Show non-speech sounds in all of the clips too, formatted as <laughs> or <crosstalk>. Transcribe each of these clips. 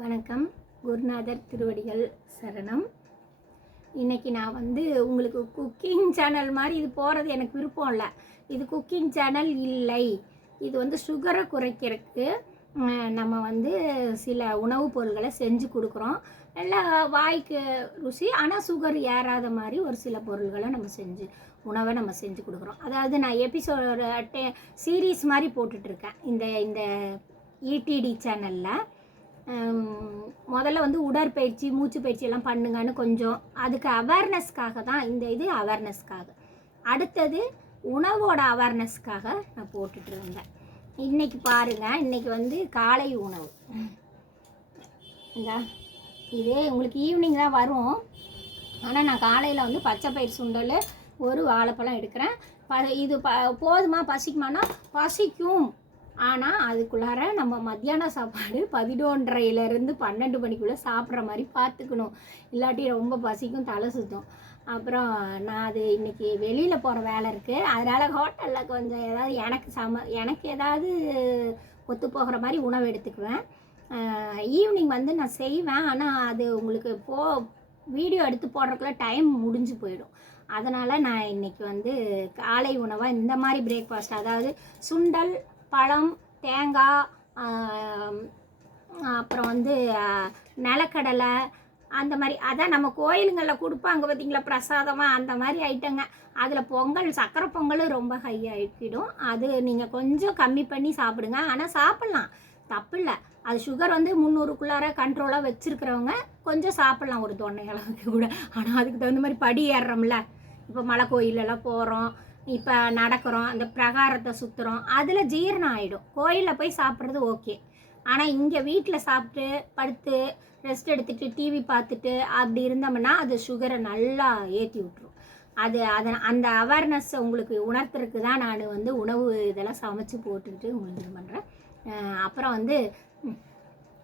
வணக்கம். குருநாதர் திருவடிகள் சரணம். இன்றைக்கி நான் வந்து உங்களுக்கு குக்கிங் சேனல் மாதிரி இது போகிறது எனக்கு விருப்பம் இல்லை. இது குக்கிங் சேனல் இல்லை. இது வந்து சுகரை குறைக்கிறதுக்கு நம்ம வந்து சில உணவுப் பொருட்களை செஞ்சு கொடுக்குறோம். நல்லா வாய்க்கு ருசி ஆனால் சுகர் ஏறாத மாதிரி ஒரு சில பொருள்களை நம்ம செஞ்சு உணவை நம்ம செஞ்சு கொடுக்குறோம். அதாவது நான் எபிசோட டே சீரீஸ் மாதிரி போட்டுட்ருக்கேன் இந்த இந்த இடிடி சேனலில் முதல்ல வந்து உடற்பயிற்சி மூச்சு பயிற்சி எல்லாம் பண்ணுங்கன்னு கொஞ்சம் அதுக்கு அவேர்னஸ்க்காக தான் இந்த இது அவேர்னஸ்க்காக அடுத்தது உணவோட அவேர்னஸ்க்காக நான் போட்டுட்டு இருந்தேன். இன்றைக்கி பாருங்கள் இன்றைக்கி வந்து காலை உணவு. இந்த இதே உங்களுக்கு ஈவினிங் தான் வரும். ஆனால் நான் காலையில் வந்து பச்சை பயிர் சுண்டல் ஒரு வாழைப்பழம் எடுக்கிறேன். ப இது ப போதுமா பசிக்குமானா பசிக்கும். ஆனால் அதுக்குள்ளார நம்ம மத்தியான சாப்பாடு பதினொன்றையிலேருந்து பன்னெண்டு மணிக்குள்ளே சாப்பிட்ற மாதிரி பார்த்துக்கணும். இல்லாட்டி ரொம்ப பசிக்கும் தலை சுத்தம். அப்புறம் நான் அது இன்னைக்கு வெளியில் போகிற வேலை இருக்குது அதனால் ஹோட்டலில் கொஞ்சம் ஏதாவது எனக்கு சம எனக்கு ஏதாவது ஒத்து போகிற மாதிரி உணவு எடுத்துக்குவேன். ஈவினிங் வந்து நான் செய்வேன். ஆனால் அது உங்களுக்கு போ வீடியோ எடுத்து போடுறதுக்குள்ள டைம் முடிஞ்சு போயிடும். அதனால் நான் இன்றைக்கி வந்து காலை உணவாக இந்த மாதிரி பிரேக்ஃபாஸ்ட் அதாவது சுண்டல் பழம் தேங்காய் அப்புறம் வந்து நிலக்கடலை அந்த மாதிரி. அதான் நம்ம கோயிலுங்களில் கொடுப்பாங்க பார்த்தீங்களா பிரசாதமாக அந்த மாதிரி ஐட்டங்க. அதில் பொங்கல் சக்கரை பொங்கல் ரொம்ப ஹை ஆகிடும் அது நீங்கள் கொஞ்சம் கம்மி பண்ணி சாப்பிடுங்க. ஆனால் சாப்பிட்லாம். தப்பு இல்லை. அது சுகர் வந்து முந்நூறுக்குள்ளார கண்ட்ரோலாக வச்சுருக்கிறவங்க கொஞ்சம் சாப்பிட்லாம் ஒரு தொண்டை அளவுக்கு கூட. ஆனால் அதுக்கு தகுந்த மாதிரி படி ஏறுறோம்ல. இப்போ மலை கோயிலெல்லாம் போகிறோம் இப்போ நடக்கிறோம் அந்த பிரகாரத்தை சுற்றுறோம் அதில் ஜீரணம் ஆகிடும் கோயிலில் போய் சாப்பிட்றது ஓகே. ஆனால் இங்கே வீட்டில் சாப்பிட்டு படுத்து ரெஸ்ட் எடுத்துட்டு டிவி பார்த்துட்டு அப்படி இருந்தோம்னா அது சுகரை நல்லா ஏற்றி விட்ரும் அது அதை அந்த அவேர்னஸ் உங்களுக்கு உணர்த்துறதுக்கு தான் நான் வந்து உணவு இதெல்லாம் சமைச்சு போட்டுக்கிட்டு உங்களுக்கு இது பண்ணுறேன் அப்புறம் வந்து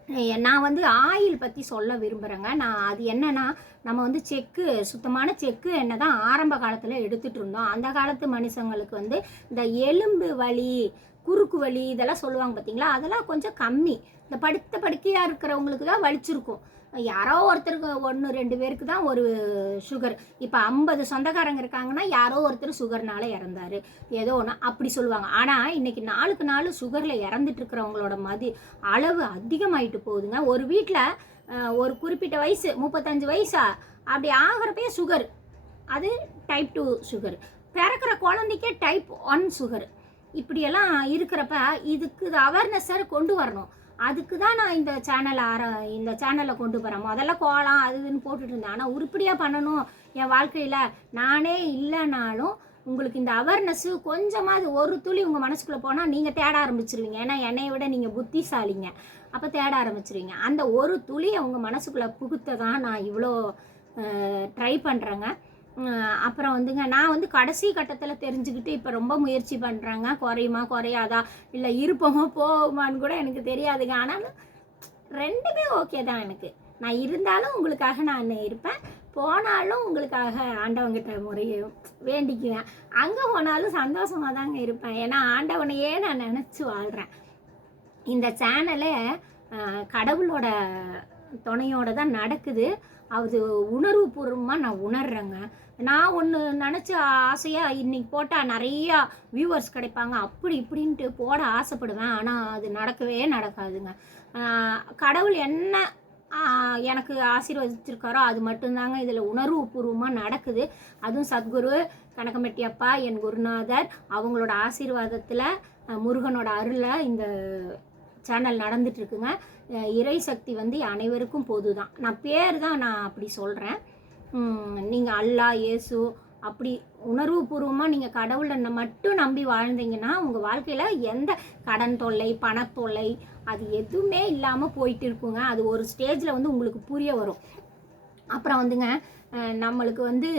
நான் வந்து ஆயில் பற்றி சொல்ல விரும்புகிறேங்க நான் அது என்னென்னா நம்ம வந்து செக்கு சுத்தமான செக்கு என்ன தான் ஆரம்ப காலத்தில் எடுத்துகிட்டு இருந்தோம். அந்த காலத்து மனுஷங்களுக்கு வந்து இந்த எலும்பு வலி குறுக்கு வலி இதெல்லாம் சொல்லுவாங்க பார்த்தீங்களா அதெல்லாம் கொஞ்சம் கம்மி. இந்த படுத்த படுக்கையாக இருக்கிறவங்களுக்கு தான் வலிச்சிருக்கும். யாரோ ஒருத்தருக்கு ஒன்று ரெண்டு பேருக்கு தான் ஒரு சுகர் இப்போ ஐம்பது சொந்தக்காரங்க இருக்காங்கன்னா யாரோ ஒருத்தர் சுகர்னால இறந்தாரு. ஏதோ ஒன்று அப்படி சொல்லுவாங்க. ஆனால் இன்னைக்கு நாளுக்கு நாள் சுகரில் இறந்துட்டு இருக்கிறவங்களோட மதி அளவு அதிகமாயிட்டு போகுதுங்க. ஒரு வீட்டில் ஒரு குறிப்பிட்ட வயசு முப்பத்தஞ்சு வயசா அப்படி ஆகிறப்பே சுகர் அது டைப் டூ சுகர் பிறக்கிற குழந்தைக்கே டைப் ஒன் சுகர் இப்படியெல்லாம் இருக்கிறப்ப இதுக்கு அவேர்னஸை கொண்டு வரணும். அதுக்கு தான் நான் இந்த சேனலை ஆர இந்த சேனலை கொண்டு போகிறேன் முதல்ல கோலம் அது இதுன்னு போட்டுட்டு இருந்தேன். ஆனால் உருப்படியாக பண்ணணும் என் வாழ்க்கையில். நானே இல்லைனாலும் உங்களுக்கு இந்த அவேர்னஸ்ஸு கொஞ்சமாவது ஒரு துளி உங்கள் மனசுக்குள்ளே போனால் நீங்கள் தேட ஆரம்பிச்சிருவீங்க. ஏன்னா என்னை விட நீங்கள் புத்திசாலிங்க. அப்போ தேட ஆரம்பிச்சிருவீங்க. அந்த ஒரு துளியை உங்கள் மனசுக்குள்ளே புகுத்த தான் நான் இவ்வளோ ட்ரை பண்ணுறேங்க அப்புறம் வந்துங்க நான் வந்து கடைசி கட்டத்தில் தெரிஞ்சுக்கிட்டு இப்போ ரொம்ப முயற்சி பண்ணுறேங்க குறையுமா குறையாதா? இல்லை இருப்போமா போகுமான்னு கூட எனக்கு தெரியாதுங்க. ஆனாலும் ரெண்டுமே ஓகே தான் எனக்கு. நான் இருந்தாலும் உங்களுக்காக நான் இருப்பேன். போனாலும் உங்களுக்காக ஆண்டவங்கிட்ட முறையும் வேண்டிக்குவேன். அங்கே போனாலும் சந்தோஷமாக தாங்க இருப்பேன். ஏன்னா ஆண்டவனையே நான் நினச்சி வாழ்கிறேன் இந்த சேனலை கடவுளோட துணையோட தான் நடக்குது. அது உணர்வுபூர்வமாக நான் உணர்றேங்க. நான் ஒன்று நினச்ச ஆசையாக இன்னைக்கு போட்டால் நிறையா வியூவர்ஸ் கிடைப்பாங்க. அப்படி இப்படின்ட்டு போட ஆசைப்படுவேன். ஆனால் அது நடக்கவே நடக்காதுங்க. கடவுள் என்ன எனக்கு ஆசீர்வதிச்சிருக்காரோ அது மட்டும்தாங்க இதில் உணர்வுபூர்வமாக நடக்குது. அதுவும் சத்குரு கனகமெட்டி அப்பா என் குருநாதர் அவங்களோட ஆசீர்வாதத்தில் முருகனோட அருளில் இந்த சேனல் நடந்துட்டுருக்குங்க. இறை சக்தி வந்து அனைவருக்கும் பொது தான் நான் பேர் தான் நான் அப்படி சொல்கிறேன் நீங்கள் அல்லாஹ் இயேசு அப்படி உணர்வுபூர்வமாக நீங்கள் கடவுளை மட்டும் நம்பி வாழ்ந்தீங்கன்னா உங்கள் வாழ்க்கையில் எந்த கடன் தொல்லை பணத்தொல்லை அது எதுவுமே இல்லாமல் போயிட்டு இருக்குங்க அது ஒரு ஸ்டேஜில் வந்து உங்களுக்கு புரிய வரும். அப்புறம் வந்துங்க நம்மளுக்கு வந்து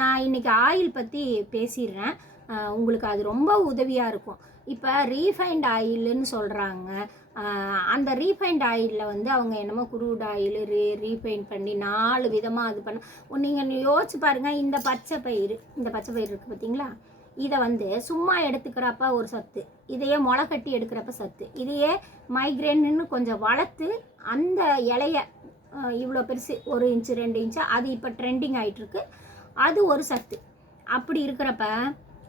நான் இன்றைக்கி ஆயில் பற்றி பேசிடுறேன். உங்களுக்கு அது ரொம்ப உதவியாக இருக்கும். இப்போ ரீஃபைண்ட் ஆயில்னு சொல்கிறாங்க அந்த ரீஃபைண்ட் ஆயிலில் வந்து அவங்க என்னமோ குரூட் ஆயில் ரீ ரீஃபைண்ட் பண்ணி நாலு விதமாக அது பண்ண நீங்கள் யோசிச்சு பாருங்கள் இந்த பச்சை பயிறு இந்த பச்சை பயிறு இருக்குது பார்த்தீங்களா இதை வந்து சும்மா எடுத்துக்கிறப்ப ஒரு சத்து இதையே முளை கட்டி எடுக்கிறப்ப சத்து இதையே மைக்ரேன்னு கொஞ்சம் வளர்த்து அந்த இலைய இவ்வளோ பெருசு ஒரு இன்ச்சு ரெண்டு இன்ச்சு அது இப்போ ட்ரெண்டிங் ஆகிட்டுருக்கு அது ஒரு சத்து. அப்படி இருக்கிறப்ப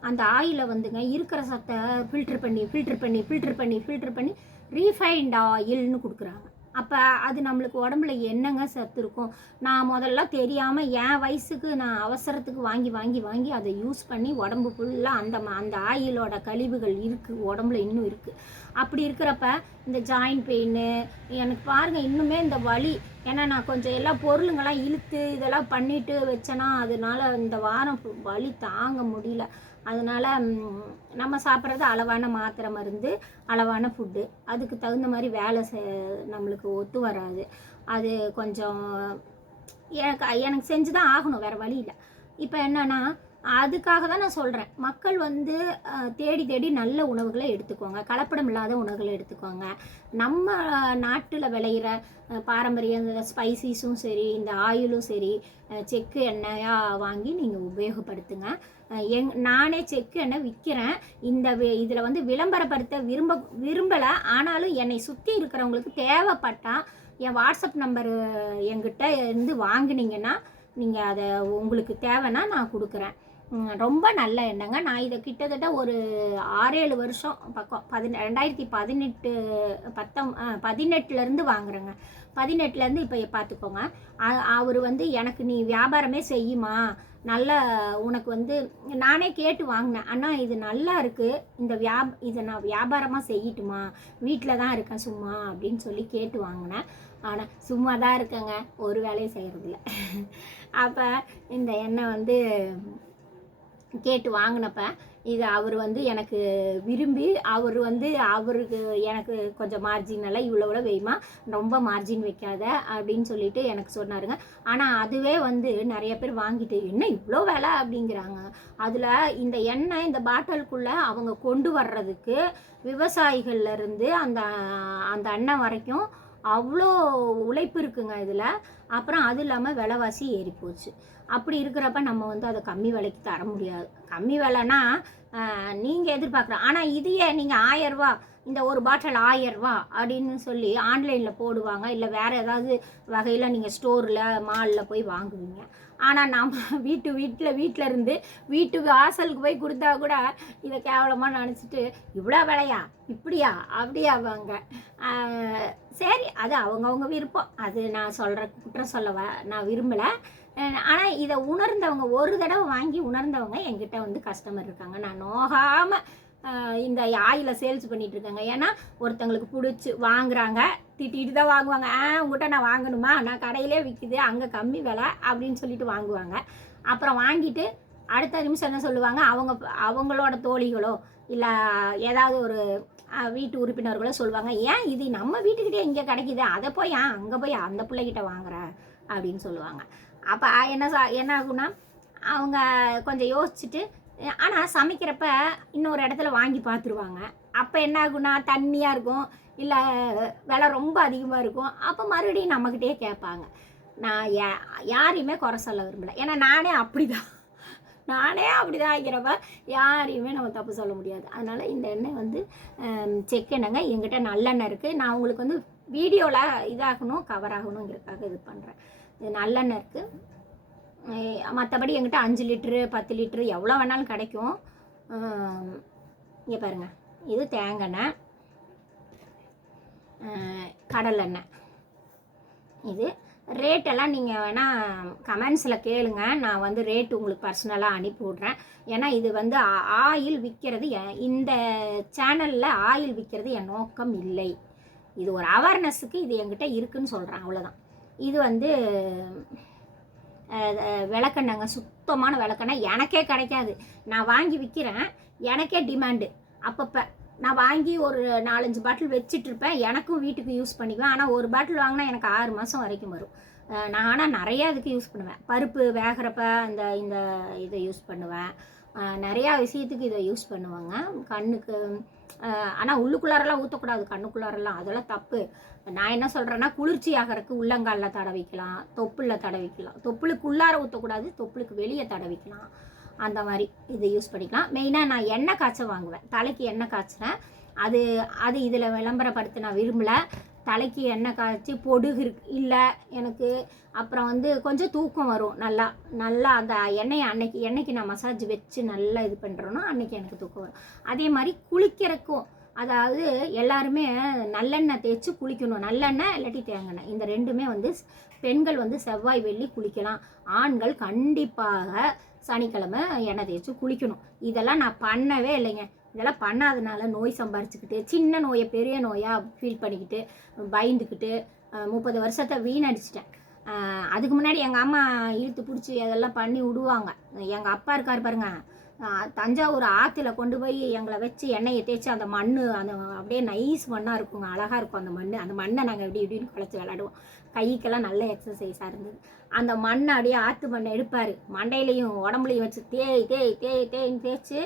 அந்த ஆயிலை வந்துங்க இருக்கிற சத்தை ஃபில்டர் பண்ணி ஃபில்டர் பண்ணி ஃபில்டர் பண்ணி ஃபில்டர் பண்ணி ரீஃபைண்ட் ஆயில்னு கொடுக்குறாங்க. அப்போ அது நம்மளுக்கு உடம்புல என்னங்க சத்து இருக்கும்? நான் முதல்ல தெரியாமல் என் வயசுக்கு நான் அவசரத்துக்கு வாங்கி வாங்கி வாங்கி அதை யூஸ் பண்ணி உடம்பு ஃபுல்லாக அந்த ம- அந்த ஆயிலோட கழிவுகள் இருக்குது உடம்புல இன்னும் இருக்குது அப்படி இருக்கிறப்ப இந்த ஜாயிண்ட் பெயின் எனக்கு பாருங்கள் இன்னுமே இந்த வலி. ஏன்னா நான் கொஞ்சம் எல்லா பொருளுங்கள்லாம் இழுத்து இதெல்லாம் பண்ணிட்டு வச்சேன்னா அதனால இந்த வாரம் வலி தாங்க முடியல. அதனால் நம்ம சாப்பிட்றது அளவான மாத்திரை மருந்து அளவான ஃபுட்டு அதுக்கு தகுந்த மாதிரி வேலை செ- நம்மளுக்கு ஒத்து வராது. அது கொஞ்சம் எனக்கு எனக்கு செஞ்சு தான் ஆகணும் வேறு வழி இல்லை. இப்போ என்னென்னா அதுக்காக தான் நான் சொல்கிறேன் மக்கள் வந்து தேடி தேடி நல்ல உணவுகளை எடுத்துக்கோங்க. கலப்படம் இல்லாத உணவுகளை எடுத்துக்கோங்க. நம்ம நாட்டில் விளையிற பாரம்பரிய இந்த ஸ்பைசிஸும் சரி இந்த ஆயிலும் சரி செக்கு எண்ணெயாக வாங்கி நீங்கள் உபயோகப்படுத்துங்க. எங் நானே செக்கு எண்ணெய் விற்கிறேன் இந்த இதில் வந்து விளம்பரப்படுத்த விரும்ப விரும்பலை. ஆனாலும் என்னை சுற்றி இருக்கிறவங்களுக்கு தேவைப்பட்டால் என் வாட்ஸ்அப் நம்பரு என்கிட்ட இருந்து வாங்குனீங்கன்னா நீங்கள் அதை உங்களுக்கு தேவைன்னா நான் கொடுக்குறேன். ரொம்ப நல்ல எண்ணங்க. நான் இதை கிட்டத்தட்ட ஒரு ஆறேழு வருஷம் பக்கம் பதின ரெண்டாயிரத்தி பதினெட்டு பத்தம் பதினெட்டுலேருந்து வாங்குறேங்க. பதினெட்டுலேருந்து இப்போ பார்த்துக்கோங்க அவர் வந்து எனக்கு நீ வியாபாரமே செய்யுமா? நல்ல உனக்கு வந்து நானே கேட்டு வாங்கினேன். ஆனால் இது நல்லா இருக்குது இந்த வியாப் இதை நான் வியாபாரமாக செய்யட்டுமா? வீட்டில் தான் இருக்கேன் சும்மா அப்படின்னு சொல்லி கேட்டு வாங்கினேன். ஆனால் சும்மா தான் இருக்கேங்க. ஒரு வேலையும் செய்கிறதில்ல அப்போ இந்த எண்ணெய் வந்து கேட்டு வாங்கினப்ப இது அவர் வந்து எனக்கு விரும்பி அவர் வந்து அவருக்கு எனக்கு கொஞ்சம் மார்ஜின் எல்லாம் இவ்வளோ இவ்வளோ வைமா ரொம்ப மார்ஜின் வைக்காத அப்படின்னு சொல்லிட்டு எனக்கு சொன்னாருங்க. ஆனால் அதுவே வந்து நிறைய பேர் வாங்கிட்டு என்ன இவ்வளோ வேலை? அப்படிங்கிறாங்க. அதில் இந்த எண்ணெய் இந்த பாட்டலுக்குள்ளே அவங்க கொண்டு வர்றதுக்கு விவசாயிகள்லேருந்து அந்த அந்த அண்ணன் வரைக்கும் அவ்வளோ உழைப்பு இருக்குங்க இதில். அப்புறம் அது இல்லாமல் விலைவாசி ஏறி போச்சு. அப்படி இருக்கிறப்ப நம்ம வந்து அதை கம்மி விலைக்கு தர முடியாது. கம்மி விலைனா நீங்கள் எதிர்பார்க்குற ஆனால் இதையே நீங்கள் ஆயரூவா இந்த ஒரு பாட்டில் ஆயரூவா அப்படின்னு சொல்லி ஆன்லைனில் போடுவாங்க. இல்லை வேறு ஏதாவது வகையில் நீங்கள் ஸ்டோரில் மாலில் போய் வாங்குவீங்க. ஆனால் நம்ம வீட்டு வீட்டில் வீட்டில் இருந்து வீட்டு வாசலுக்கு போய் கொடுத்தா கூட இதை கேவலமாக நினச்சிட்டு இவ்வளோ விலையா? இப்படியா? அப்படியாவாங்க சரி அது அவங்கவுங்க விருப்பம். அது நான் சொல்கிற குற்றம் சொல்ல நான் விரும்பலை. ஆனால் இதை உணர்ந்தவங்க ஒரு தடவை வாங்கி உணர்ந்தவங்க என்கிட்ட வந்து கஸ்டமர் இருக்காங்க. நான் நோகாமல் இந்த ஆயில சேல்ஸ் பண்ணிட்டு இருக்காங்க. ஏன்னா ஒருத்தங்களுக்கு பிடிச்சி வாங்குறாங்க. திட்டிட்டு தான் வாங்குவாங்க. ஆ உங்கள்கிட்ட நான் வாங்கணுமா? நான் கடையிலே விற்கிது அங்கே கம்மி விலை அப்படின்னு சொல்லிட்டு வாங்குவாங்க. அப்புறம் வாங்கிட்டு அடுத்த நிமிஷம் என்ன சொல்லுவாங்க? அவங்க அவங்களோட தோழிகளோ இல்லை ஏதாவது ஒரு வீட்டு உறுப்பினர்களோ சொல்லுவாங்க ஏன் இது நம்ம வீட்டுக்கிட்டே இங்கே கிடைக்குது? அதை போய் ஏன் அங்கே போய் அந்த பிள்ளைகிட்ட வாங்குற? அப்படின்னு சொல்லுவாங்க. அப்போ என்ன சா என்ன ஆகும்னா அவங்க கொஞ்சம் யோசிச்சுட்டு ஆனால் சமைக்கிறப்ப இன்னொரு இடத்துல வாங்கி பார்த்துருவாங்க. அப்போ என்ன ஆகும்னா தண்ணியாக இருக்கும். இல்லை விலை ரொம்ப அதிகமாக இருக்கும். அப்போ மறுபடியும் நம்மக்கிட்டே கேட்பாங்க. நான் யா யாரையுமே குறை சொல்ல விரும்பல. ஏன்னா நானே அப்படி தான் நானே அப்படி தான் ஆகிறப்ப யாரையுமே நம்ம தப்பு சொல்ல முடியாது. அதனால் இந்த எண்ணெய் வந்து செக் எண்ணெங்க எங்கிட்ட நல்லெண்ணெய் இருக்குது நான் உங்களுக்கு வந்து வீடியோவில் இதாகணும் கவர் ஆகணுங்கிறதுக்காக இது பண்ணுறேன் இது நல்லெண்ணெய் இருக்குது மற்றபடி எங்கிட்ட அஞ்சு லிட்ரு பத்து லிட்ரு எவ்வளோ வேணாலும் கிடைக்கும். இங்கே பாருங்கள் இது தேங்காய் கடலெண்ணெய். இது ரேட்டெல்லாம் நீங்கள் வேணால் கமெண்ட்ஸில் கேளுங்க. நான் வந்து ரேட் உங்களுக்கு பர்சனலாக அனுப்பி விட்றேன் ஏன்னா இது வந்து ஆயில் விற்கிறது எ- இந்த சேனலில் ஆயில் விற்கிறது என் நோக்கம் இல்லை. இது ஒரு அவேர்னஸுக்கு இது என்கிட்ட இருக்குன்னு சொல்கிறேன் அவ்வளோதான் இது வந்து விளக்கெண்ணங்க சுத்தமான விளக்கெண்ணெய் எனக்கே கிடைக்காது. நான் வாங்கி விற்கிறேன் எனக்கே டிமாண்டு. அப்பப்போ நான் வாங்கி ஒரு நாலஞ்சு பாட்டில் வச்சிட்டு இருப்பேன் எனக்கும் வீட்டுக்கு யூஸ் பண்ணிக்குவேன். ஆனால் ஒரு பாட்டில் வாங்கினா எனக்கு ஆறு மாதம் வரைக்கும் வரும். நான் ஆனால் நிறையா இதுக்கு யூஸ் பண்ணுவேன். பருப்பு வேகிறப்ப அந்த இந்த இதை யூஸ் பண்ணுவேன். நிறையா விஷயத்துக்கு இதை யூஸ் பண்ணுவாங்க. கண்ணுக்கு ஆனால் உள்ளுக்குள்ளாரெல்லாம் ஊற்றக்கூடாது கண்ணுக்குள்ளாரெல்லாம். அதெல்லாம் தப்பு. நான் என்ன சொல்கிறேன்னா குளிர்ச்சி ஆகிறதுக்கு உள்ளங்காலில் தடவிக்கலாம். தொப்புளில் தடவிக்கலாம். தொப்புளுக்கு உள்ளார ஊற்றக்கூடாது தொப்புளுக்கு வெளியே தடவிக்கலாம். அந்த மாதிரி இதை யூஸ் பண்ணிக்கலாம். மெயினாக நான் எண்ணெய் காய்ச்ச வாங்குவேன். தலைக்கு எண்ணெய் காய்ச்சினேன் அது அது இதில் விளம்பரப்படுத்த நான் விரும்பலை. தலைக்கு எண்ணெய் காய்ச்சி பொடுகு இல்லை எனக்கு அப்புறம் வந்து கொஞ்சம் தூக்கம் வரும். நல்லா நல்லா அந்த எண்ணெயை அன்னைக்கு எண்ணெய்க்கு நான் மசாஜ் வச்சு நல்லா இது பண்ணுறோன்னா அன்னைக்கு எனக்கு தூக்கம் வரும். அதே மாதிரி குளிக்கிறக்கும் அதாவது எல்லாருமே நல்லெண்ணெய் தேய்ச்சி குளிக்கணும். நல்லெண்ணெய் இல்லாட்டி தேங்காய் இந்த ரெண்டுமே வந்து பெண்கள் வந்து செவ்வாய் வெள்ளி குளிக்கலாம். ஆண்கள் கண்டிப்பாக சனிக்கிழமை எண்ணெய் தேய்ச்சி குளிக்கணும். இதெல்லாம் நான் பண்ணவே இல்லைங்க. இதெல்லாம் பண்ணாதனால நோய் சம்பாரிச்சுக்கிட்டு சின்ன நோயை பெரிய நோயாக ஃபீல் பண்ணிக்கிட்டு பயந்துக்கிட்டு முப்பது வருஷத்தை வீணடிச்சிட்டேன். அதுக்கு முன்னாடி எங்கள் அம்மா இழுத்து பிடிச்சி அதெல்லாம் பண்ணி விடுவாங்க. எங்கள் அப்பா இருக்கார் பாருங்கள் தஞ்சாவூர் ஆற்றுல கொண்டு போய் எங்களை வச்சு எண்ணெயை தேய்ச்சி அந்த மண் அந்த அப்படியே நைஸ் மண்ணாக இருக்குங்க. அழகாக இருக்கும் அந்த மண் அந்த மண்ணை நாங்கள் இப்படி இப்படின்னு குழச்சி விளாடுவோம் கைக்கெல்லாம் நல்ல எக்ஸசைஸாக இருந்தது. அந்த மண்ணை அப்படியே ஆற்று மண்ணை எடுப்பார். மண்டையிலையும் உடம்புலையும் வச்சு தேய் தேய் தேய் தேய்ன்னு தேய்ச்சி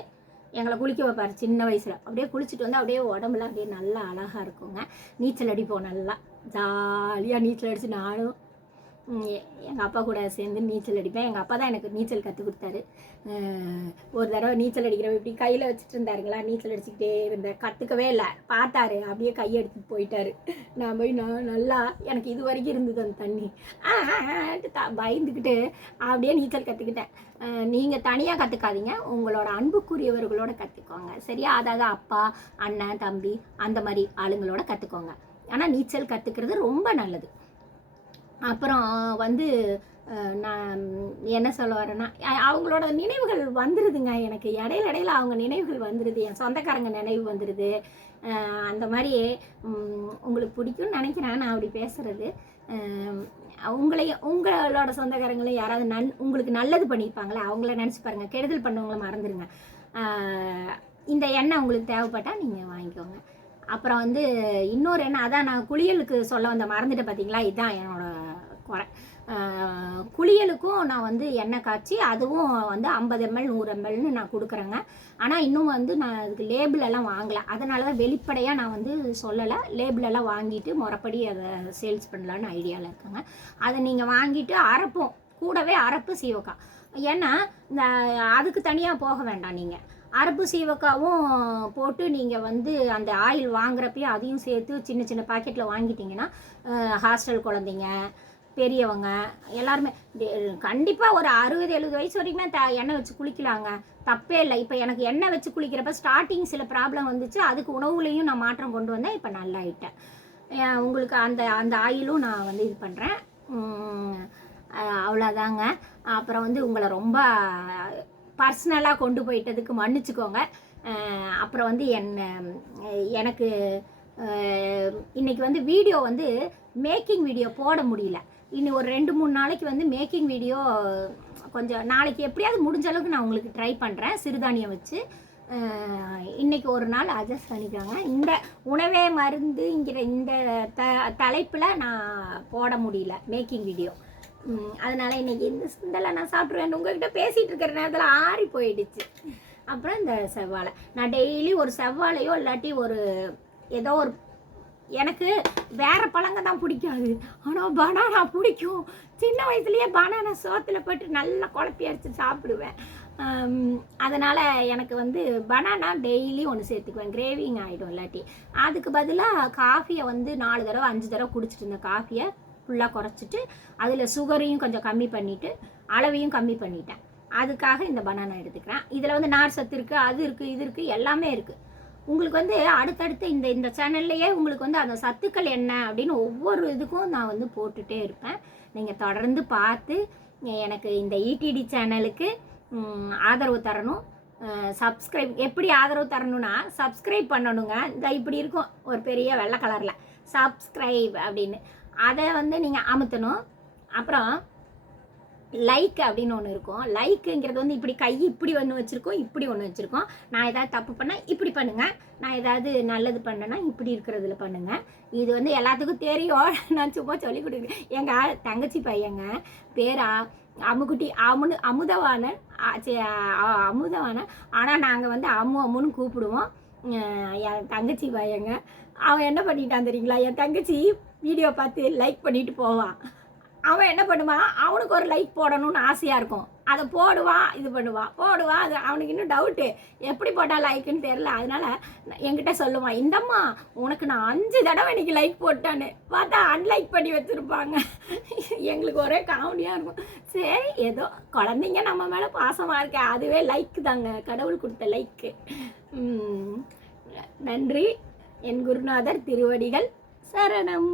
எங்களை குளிக்க வைப்பார் சின்ன வயசில். அப்படியே குளிச்சுட்டு வந்து அப்படியே உடம்புல அப்படியே நல்லா அழகாக இருக்குங்க. நீச்சல் அடிப்போம் நல்லா. ஜாலியாக நீச்சல் அடித்து நானும் எங்கள் அப்பா கூட சேர்ந்து நீச்சல் அடிப்பேன். எங்கள் அப்பா தான் எனக்கு நீச்சல் கற்றுக் கொடுத்தாரு. ஒரு தடவை நீச்சல் அடிக்கிறவ இப்படி கையில் வச்சுட்டு இருந்தாருங்களா? நீச்சல் அடிச்சுக்கிட்டே இருந்தேன் கற்றுக்கவே இல்லை. பார்த்தாரு. அப்படியே கை எடுத்துட்டு போயிட்டாரு. நான் போய் நான் நல்லா எனக்கு இது வரைக்கும் இருந்தது அந்த தண்ணி. ஆஹ் த- பயந்துக்கிட்டு அப்படியே நீச்சல் கற்றுக்கிட்டேன் நீங்கள் தனியாக கற்றுக்காதீங்க உங்களோட அன்புக்குரியவர்களோட கற்றுக்கோங்க சரியா? அதாவது அப்பா அண்ணன் தம்பி அந்த மாதிரி ஆளுங்களோட கற்றுக்கோங்க ஆனால் நீச்சல் கற்றுக்கிறது ரொம்ப நல்லது. அப்புறம் வந்து நான் என்ன சொல்ல வரேன்னா அவங்களோட நினைவுகள் வந்துடுதுங்க எனக்கு இடையில இடையில அவங்க நினைவுகள் வந்துடுது என் சொந்தக்காரங்க நினைவு வந்துடுது அந்த மாதிரி உங்களுக்கு பிடிக்கும்னு நினைக்கிறேன். நான் அப்படி பேசுறது. உங்களையும் உங்களோட சொந்தக்காரங்களும் யாராவது நன் உங்களுக்கு நல்லது பண்ணியிருப்பாங்களே? அவங்கள நினச்சி பாருங்கள் கெடுதல் பண்ணவங்கள மறந்துடுங்க இந்த எண்ணெய் உங்களுக்கு தேவைப்பட்டால் நீங்கள் வாங்கிக்கோங்க. அப்புறம் வந்து இன்னொரு எண்ணெய் அதான் நான் குளியலுக்கு சொல்ல வந்த மறந்துட்டேன் பார்த்தீங்களா இதுதான் என்னோட குறை. குளியலுக்கும் நான் வந்து எண்ணெய் காய்ச்சி அதுவும் வந்து ஐம்பது எம்எல் நூறு எம்எல்னு நான் கொடுக்குறேங்க. ஆனால் இன்னும் வந்து நான் அதுக்கு லேபிள் எல்லாம் வாங்கலை. அதனால தான் வெளிப்படையாக நான் வந்து சொல்லலை. லேபிளெல்லாம் வாங்கிட்டு முறப்படி அதை சேல்ஸ் பண்ணலான்னு ஐடியாவில் இருக்கேங்க. அதை நீங்கள் வாங்கிட்டு அரைப்போம். கூடவே அரப்பு சீவக்காய். ஏன்னா இந்த அதுக்கு தனியாக போக வேண்டாம் நீங்கள் அரப்பு சீவக்காவும் போட்டு நீங்கள் வந்து அந்த ஆயில் வாங்குறப்பையும் அதையும் சேர்த்து சின்ன சின்ன பாக்கெட்டில் வாங்கிட்டிங்கன்னா ஹாஸ்டல் குழந்தைங்க பெரியவங்க எல்லாருமே கண்டிப்பாக ஒரு அறுபது எழுபது வயசு வரைக்குமே த எண்ணெய் வச்சு குளிக்கலாங்க. தப்பே இல்லை. இப்போ எனக்கு எண்ணெய் வச்சு குளிக்கிறப்ப ஸ்டார்டிங் சில ப்ராப்ளம் வந்துச்சு. அதுக்கு உணவுலையும் நான் மாற்றம் கொண்டு வந்தேன். இப்போ நல்லாயிட்டேன். அஹ் உங்களுக்கு அந்த அந்த ஆயிலும் நான் வந்து இது பண்ணுறேன் அவ்வளோதாங்க அப்புறம் வந்து உங்களை ரொம்ப பர்சனலாக கொண்டு போயிட்டதுக்கு மன்னிச்சுக்கோங்க. அப்புறம் வந்து என்ன எனக்கு இன்றைக்கி இன்னைக்கு வந்து வீடியோ வந்து மேக்கிங் வீடியோ போட முடியல. இனி ஒரு ரெண்டு மூணு நாளைக்கு வந்து மேக்கிங் வீடியோ கொஞ்சம் நாளைக்கு எப்படியாவது முடிஞ்ச அளவுக்கு நான் உங்களுக்கு ட்ரை பண்ணுறேன் சிறுதானியம் வச்சு. இன்றைக்கி ஒரு நாள் அட்ஜஸ்ட் பண்ணிக்கோங்க. இந்த உணவே மருந்துங்கிற இந்த த தலைப்பில் நான் போட முடியல மேக்கிங் வீடியோ அதனால் இன்றைக்கி இந்த சிந்தலை நான் சாப்பிட்ருவேன் உங்கள்கிட்ட பேசிகிட்டு இருக்கிற நேரத்தில் ஆறி போயிடுச்சு. அப்புறம் இந்த செவ்வாழை. நான் டெய்லி ஒரு செவ்வாழையோ இல்லாட்டி ஒரு ஏதோ ஒரு எனக்கு வேற பழங்க தான் பிடிக்காது. ஆனால் பனானா பிடிக்கும். சின்ன வயசுலேயே பனானா சோத்தில் போட்டு நல்லா குழப்பி அரைச்சி சாப்பிடுவேன். அதனால் எனக்கு வந்து பனானா டெய்லி ஒன்று சேர்த்துக்குவேன். கிரேவிங் ஆகிடும் இல்லாட்டி. அதுக்கு பதிலாக காஃபியை வந்து நாலு தடவை அஞ்சு தடவை குடிச்சிட்டு இருந்த காஃபியை ஃபுல்லாக குறைச்சிட்டு அதில் சுகரையும் கொஞ்சம் கம்மி பண்ணிவிட்டு அளவையும் கம்மி பண்ணிட்டேன். அதுக்காக இந்த பனானா எடுத்துக்கிறேன். இதில் வந்து நார் சத்து இருக்குது அது இருக்குது இது இருக்குது எல்லாமே இருக்குது உங்களுக்கு வந்து அடுத்தடுத்து இந்த இந்த சேனல்லையே உங்களுக்கு வந்து அந்த சத்துக்கள் என்ன அப்படின்னு ஒவ்வொரு இதுக்கும் நான் வந்து போட்டுகிட்டே இருப்பேன். நீங்கள் தொடர்ந்து பார்த்து எனக்கு இந்த இடிடி சேனலுக்கு ஆதரவு தரணும். சப்ஸ்கிரைப் எப்படி ஆதரவு தரணும்னா சப்ஸ்கிரைப் பண்ணணுங்க. இந்த இப்படி இருக்கும் ஒரு பெரிய வெள்ளை கலரில் சப்ஸ்கிரைப் அப்படின்னு. அதை வந்து நீங்கள் அமுத்தணும். அப்புறம் லைக் அப்படின்னு ஒன்று இருக்கும். லைக்குங்கிறது வந்து இப்படி கை இப்படி ஒன்று வச்சுருக்கோம் இப்படி ஒன்று வச்சுருக்கோம். நான் ஏதாவது தப்பு பண்ணால் இப்படி பண்ணுங்கள் நான் ஏதாவது நல்லது பண்ணேன்னா இப்படி இருக்கிறதுல பண்ணுங்கள் இது வந்து எல்லாத்துக்கும் தெரியும். <laughs> நான் சும்மா சொல்லி கொடுக்குறேன். எங்கள் தங்கச்சி பையங்க பேரா அமுகுட்டி அமுனு அமுதவானன் அமுதவானன் ஆனால் நாங்கள் வந்து அம்மு அம்முன்னு கூப்பிடுவோம். என் தங்கச்சி பையங்க. அவன் என்ன பண்ணிட்டான் தெரியுங்களா? என் தங்கச்சி வீடியோ பார்த்து லைக் பண்ணிட்டு போவான் அவன் என்ன பண்ணுவான் அவனுக்கு ஒரு லைக் போடணும்னு ஆசையாக இருக்கும். அதை போடுவான் இது பண்ணுவான் போடுவான் அது அவனுக்கு இன்னும் டவுட்டு எப்படி போட்டால் லைக்குன்னு தெரில அதனால் என்கிட்ட சொல்லுவான் இந்தம்மா உனக்கு நான் அஞ்சு தடவை இன்னைக்கு லைக் போட்டான்னு பார்த்தா அன்லைக் பண்ணி வச்சுருப்பாங்க. எங்களுக்கு ஒரே காமெடியாக இருக்கும். சரி ஏதோ குழந்தைங்க நம்ம மேலே பாசமாக இருக்க அதுவே லைக் தாங்க. கடவுள் கொடுத்த லைக்கு நன்றி. என் குருநாதர் திருவடிகள் சரணம்.